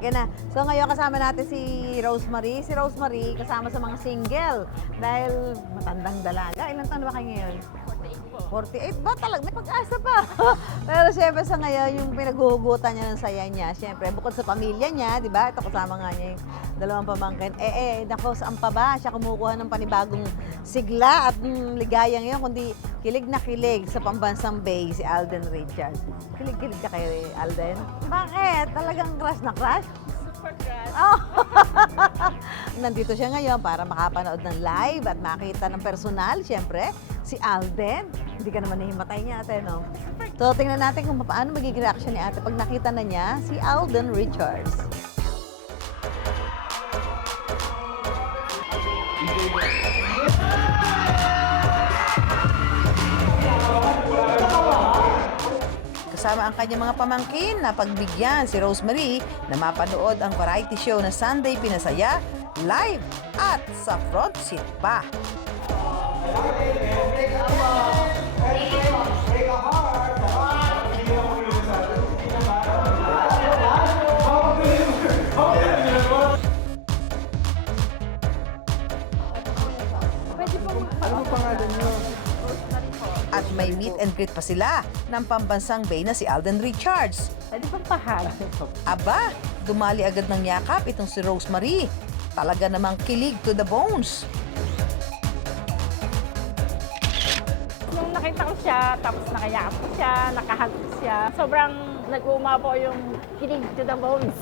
Okay na. So ngayon kasama natin si Rosemary. Si Rosemary kasama sa mga single. Dahil matandang dalaga. Ilang taon ba kayo ngayon? 48 ba talaga? May pag-asa pa. Pero syempre sa ngayon, yung pinaghuhugutan niya ng saya niya, syempre, bukod sa pamilya niya, di ba? Ito kasama nga niya yung dalawang pamangkin. Nako, saan pa ba siya kumukuha ng panibagong sigla at ligaya ngayon, kundi kilig na kilig sa pambansang Bay, si Alden Richards. Kilig-kilig ka kay Alden? Bakit? Talagang crush na crush? Super crush. Oh. Nandito siya ngayon para makapanood ng live at makita ng personal, syempre, si Alden. Hindi ka naman nahimatay niya, ate, no? So, tingnan natin kung paano magiging reaction ni ate pag nakita na niya si Alden Richards. Kasama ang kanyang mga pamangkin na pagbigyan si Rosemary na mapanood ang variety show na Sunday Pinasaya live at sa front seat pa. Ano po pangalan niyo? At may meet and greet pa sila ng pambansang Bay na si Alden Richards. Pwede pang pahal. Aba, dumali agad ng yakap itong si Rosemary. Talaga namang kilig to the bones. Nung nakita ko siya, tapos nakayakap ko siya, nakahag ko siya, sobrang nag-uuma po yung kilig to the bones.